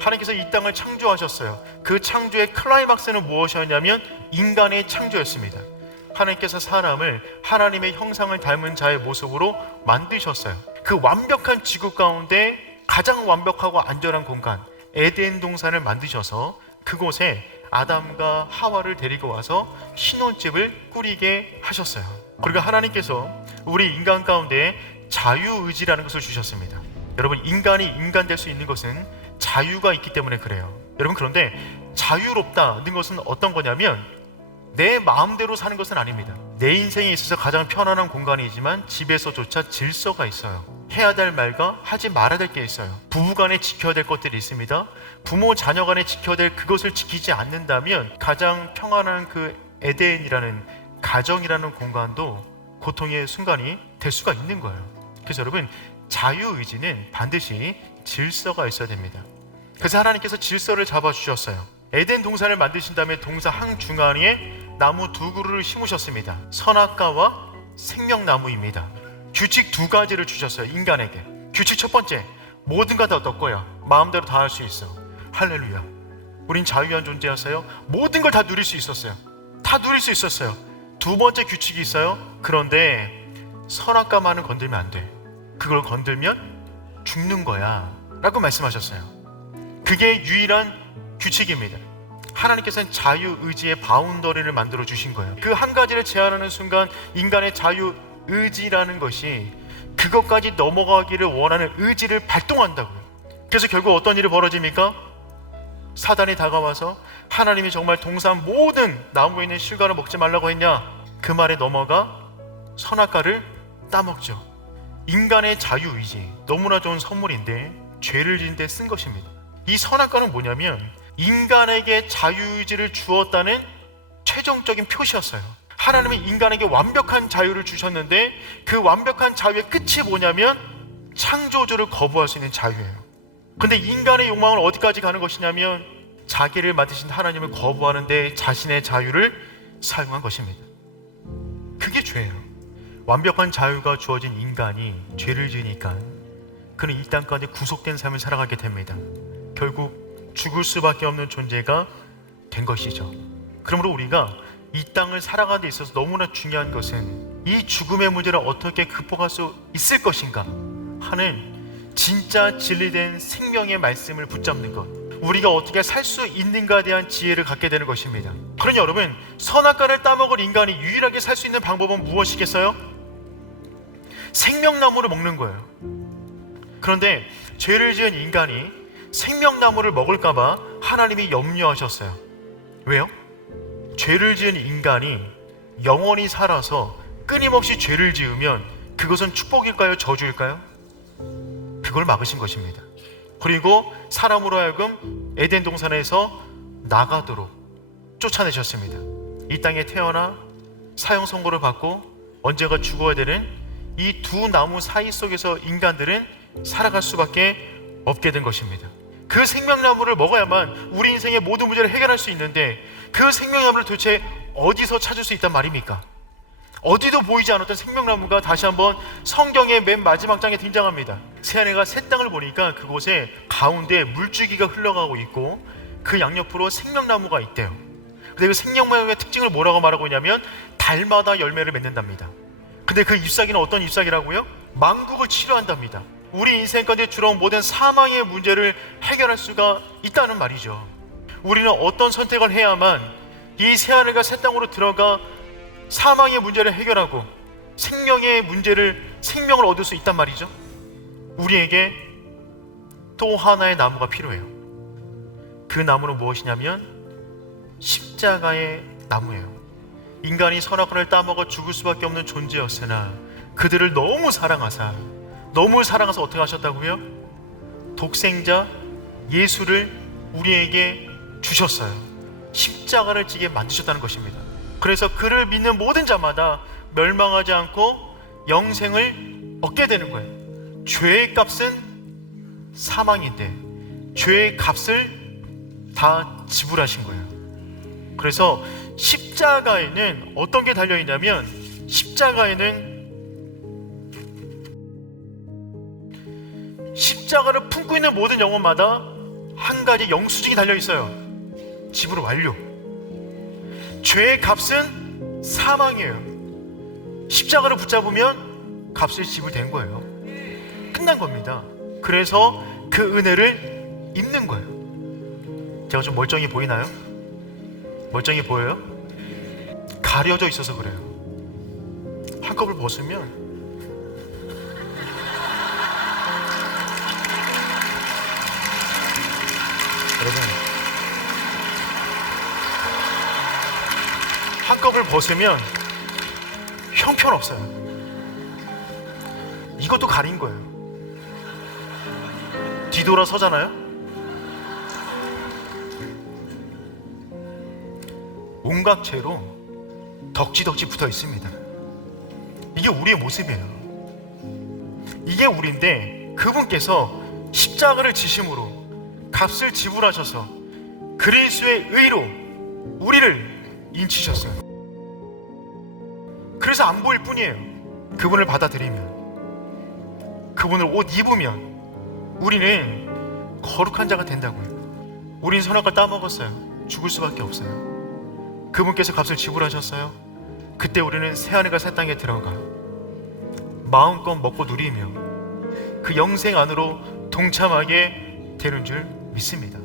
하나님께서 이 땅을 창조하셨어요. 그 창조의 클라이막스는 무엇이었냐면 인간의 창조였습니다. 하나님께서 사람을 하나님의 형상을 닮은 자의 모습으로 만드셨어요. 그 완벽한 지구 가운데 가장 완벽하고 안전한 공간 에덴 동산을 만드셔서 그곳에 아담과 하와를 데리고 와서 신혼집을 꾸리게 하셨어요. 그리고 하나님께서 우리 인간 가운데 자유의지라는 것을 주셨습니다. 여러분, 인간이 인간 될 수 있는 것은 자유가 있기 때문에 그래요. 여러분, 그런데 자유롭다는 것은 어떤 거냐면 내 마음대로 사는 것은 아닙니다. 내 인생에 있어서 가장 편안한 공간이지만 집에서조차 질서가 있어요. 해야 될 말과 하지 말아야 될 게 있어요. 부부간에 지켜야 될 것들이 있습니다. 부모 자녀 간에 지켜야 될 그것을 지키지 않는다면 가장 평안한 그 에덴이라는 가정이라는 공간도 고통의 순간이 될 수가 있는 거예요. 그래서 여러분, 자유의지는 반드시 질서가 있어야 됩니다. 그래서 하나님께서 질서를 잡아주셨어요. 에덴 동산을 만드신 다음에 동산 한중앙에 나무 두 그루를 심으셨습니다. 선악과와 생명나무입니다. 규칙 두 가지를 주셨어요. 인간에게. 규칙 첫 번째, 모든 것 다 어떨 거야? 마음대로 다 할 수 있어. 할렐루야. 우린 자유한 존재였어요. 모든 걸 다 누릴 수 있었어요. 다 누릴 수 있었어요. 두 번째 규칙이 있어요. 그런데 선악과만은 건들면 안 돼. 그걸 건들면 죽는 거야 라고 말씀하셨어요. 그게 유일한 규칙입니다. 하나님께서는 자유의지의 바운더리를 만들어 주신 거예요. 그 한 가지를 제한하는 순간 인간의 자유의지라는 것이 그것까지 넘어가기를 원하는 의지를 발동한다고요. 그래서 결국 어떤 일이 벌어집니까? 사단이 다가와서 하나님이 정말 동산 모든 나무에 있는 실과를 먹지 말라고 했냐? 그 말에 넘어가 선악과를 따먹죠. 인간의 자유의지, 너무나 좋은 선물인데 죄를 지은 데 쓴 것입니다. 이 선악과는 뭐냐면 인간에게 자유의지를 주었다는 최종적인 표시였어요. 하나님은 인간에게 완벽한 자유를 주셨는데 그 완벽한 자유의 끝이 뭐냐면 창조주를 거부할 수 있는 자유예요. 근데 인간의 욕망은 어디까지 가는 것이냐면 자기를 만드신 하나님을 거부하는데 자신의 자유를 사용한 것입니다. 그게 죄예요. 완벽한 자유가 주어진 인간이 죄를 지으니까 그는 이 땅 가운데 구속된 삶을 살아가게 됩니다. 결국 죽을 수밖에 없는 존재가 된 것이죠. 그러므로 우리가 이 땅을 살아가는 데 있어서 너무나 중요한 것은 이 죽음의 문제를 어떻게 극복할 수 있을 것인가 하는 진짜 진리된 생명의 말씀을 붙잡는 것, 우리가 어떻게 살 수 있는가에 대한 지혜를 갖게 되는 것입니다. 그러니 여러분, 선악과를 따먹을 인간이 유일하게 살 수 있는 방법은 무엇이겠어요? 생명나무를 먹는 거예요. 그런데 죄를 지은 인간이 생명나무를 먹을까봐 하나님이 염려하셨어요. 왜요? 죄를 지은 인간이 영원히 살아서 끊임없이 죄를 지으면 그것은 축복일까요? 저주일까요? 그걸 막으신 것입니다. 그리고 사람으로 하여금 에덴 동산에서 나가도록 쫓아내셨습니다. 이 땅에 태어나 사형 선고를 받고 언젠가 죽어야 되는 이 두 나무 사이 속에서 인간들은 살아갈 수밖에 없게 된 것입니다. 그 생명나무를 먹어야만 우리 인생의 모든 문제를 해결할 수 있는데 그 생명나무를 도대체 어디서 찾을 수 있단 말입니까? 어디도 보이지 않았던 생명나무가 다시 한번 성경의 맨 마지막 장에 등장합니다. 새하늘과 새 땅을 보니까 그곳에 가운데 물줄기가 흘러가고 있고 그 양옆으로 생명나무가 있대요. 근데 그 생명나무의 특징을 뭐라고 말하고 있냐면 달마다 열매를 맺는답니다. 근데 그 잎사귀는 어떤 잎사귀라고요? 만국을 치료한답니다. 우리 인생 가운데 들어온 모든 사망의 문제를 해결할 수가 있다는 말이죠. 우리는 어떤 선택을 해야만 이 새하늘과 새 땅으로 들어가 사망의 문제를 해결하고 생명을 얻을 수 있단 말이죠. 우리에게 또 하나의 나무가 필요해요. 그 나무는 무엇이냐면 십자가의 나무예요. 인간이 선악과를 따먹어 죽을 수밖에 없는 존재였으나 그들을 너무 사랑하사 어떻게 하셨다고요? 독생자 예수를 우리에게 주셨어요. 십자가를 지게 만드셨다는 것입니다. 그래서 그를 믿는 모든 자마다 멸망하지 않고 영생을 얻게 되는 거예요. 죄의 값은 사망인데 죄의 값을 다 지불하신 거예요. 그래서 십자가에는 어떤 게 달려있냐면 십자가를 품고 있는 모든 영혼마다 한 가지 영수증이 달려 있어요. 지불 완료. 죄의 값은 사망이에요. 십자가를 붙잡으면 값이 지불된 거예요. 끝난 겁니다. 그래서 그 은혜를 입는 거예요. 제가 좀 멀쩡히 보이나요? 멀쩡히 보여요? 가려져 있어서 그래요. 한꺼풀 벗으면 여러분, 한꺼풀 벗으면 형편없어요. 이것도 가린 거예요. 뒤돌아 서잖아요. 온갖 죄로 덕지덕지 붙어 있습니다. 이게 우리의 모습이에요. 이게 우리인데 그분께서 십자가를 지심으로 값을 지불하셔서 그리스도의 의로 우리를 인치셨어요. 그래서 안 보일 뿐이에요. 그분을 받아들이면, 그분을 옷 입으면 우리는 거룩한 자가 된다고요. 우린 선악과 따먹었어요. 죽을 수밖에 없어요. 그분께서 값을 지불하셨어요. 그때 우리는 새하늘과 새 땅에 들어가 마음껏 먹고 누리며 그 영생 안으로 동참하게 되는 줄 믿습니다.